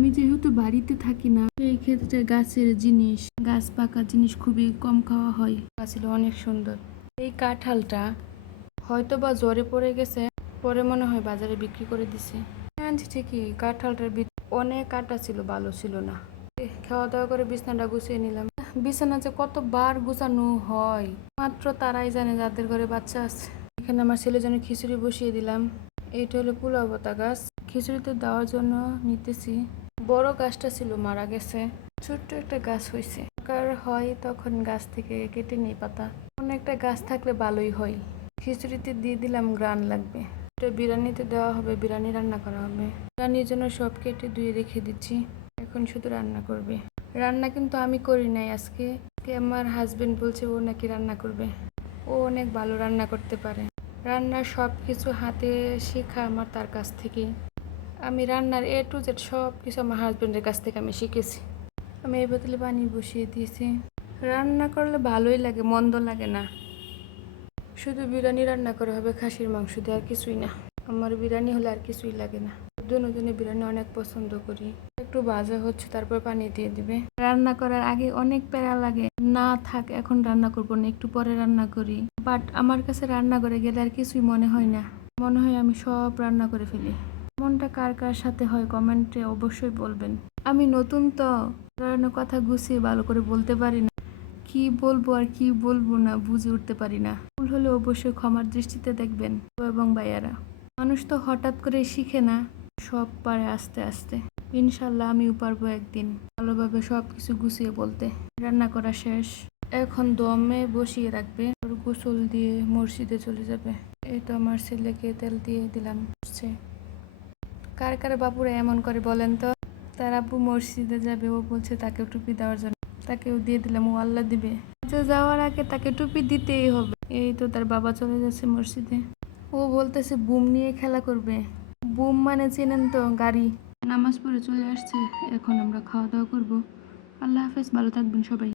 আমি যেহেতু বাড়িতে থাকি না, এই ক্ষেত্রে গাছের জিনিস, গাছ পাকা জিনিস খুবই কম খাওয়া হয়। ছিল অনেক সুন্দর। এই কাঁঠালটা হয়তো বা জ্বরে পড়ে গেছে, পরে মনে হয় বাজারে বিক্রি করে দিছে। আনছি ঠিকই, কাঁঠালটার অনেক কাটা ছিল, ভালো ছিল না। খাওয়া দাওয়া করে বিছানাটা গুছিয়ে নিলাম। বিছানা যে কতবার গুছানো হয় মাত্র তারাই জানে, যাদের ঘরে বাচ্চা আছে। এখানে আমার ছেলের জন্য খিচুড়ি বসিয়ে দিলাম। এইটা হলো পোলাও পাতা গাছ, খিচুড়িতে দেওয়ার জন্য নিতেছি। বড় গাছটা ছিল, মারা গেছে। ছোট্ট একটা গাছ হয়েছে, হয় তখন গাছ থেকে কেটে নিই পাতা। অনেকটা গাছ থাকলে ভালোই হয়। খিচুড়িতে দিয়ে দিলাম, গ্রান লাগবে। এটা বিরিয়ানিতে দেওয়া হবে, বিরিয়ানি রান্না করা হবে। বিরিয়ানির জন্য সব কেটে ধুয়ে রেখে দিচ্ছি, এখন শুধু রান্না করবে। রান্না কিন্তু আমি করি নাই আজকে, আমার হাজবেন্ড বলছে ও নাকি রান্না করবে। ও অনেক ভালো রান্না করতে পারে। রান্নার সব কিছু হাতে শেখা আমার তার কাছ থেকে। আমি রান্নার A to Z সব কিছু আমার হাজবেন্ডের কাছ থেকে আমি শিখেছি। আমি এই বোতলে পানি বসিয়ে দিয়েছি। রান্না করলে ভালোই লাগে, মন্দ লাগে না। শুধু বিরিয়ানি রান্না করা হবে খাসির মাংস দিয়ে, আর কিছুই না। আমার বিরিয়ানি হলে আর কিছুই লাগে না। দুজনে বিরিয়ানি অনেক পছন্দ করি। একটু ভাজা হচ্ছে, তারপর পানি দিয়ে দিবে। রান্না করার আগে অনেক প্যারা লাগে, না থাক এখন রান্না করবো না, একটু পরে রান্না করি। বাট আমার কাছে রান্না করে গেলে আর কিছুই মনে হয় না, মনে হয় আমি সব রান্না করে ফেলি। মনটা কার কার সাথে হয় কমেন্টে অবশ্যই বলবেন। আমি নতুন তো, কথা গুছিয়ে ভালো করে বলতে পারি না। কি বলবো আর কি বলবো না বুঝে উঠতে পারি না। ভুল হলে অবশ্যই ক্ষমার দৃষ্টিতে দেখবেন এবং ভাইয়ারা। মানুষ তো হঠাৎ করে শিখে না, সব পারে আস্তে আস্তে। ইনশাল্লাহ আমিও পারবো একদিন ভালোভাবে সব কিছু গুছিয়ে বলতে। রান্না করা শেষ, এখন দমে বসিয়ে রাখবে, গোসল দিয়ে মসজিদে চলে যাবে। এই তো আমার ছেলেকে তেল দিয়ে দিলাম। কার কার বাবুরা এমন করে বলেন তো? তার আব্বু মসজিদে যাবে, ও বলছে তাকে টুপি দেওয়ার জন্য, তাকেও দিয়ে দিলাম, ও আল্লাহ দিবে। যাওয়ার আগে তাকে টুপি দিতেই হবে। এই তো তার বাবা চলে যাচ্ছে মসজিদে। ও বলতেছে বুম নিয়ে খেলা করবে। বুম মানে চেনেন তো, গাড়ি। নামাজ পড়ে চলে আসছে, এখন আমরা খাওয়া দাওয়া করবো। আল্লাহ হাফেজ, ভালো থাকবেন সবাই।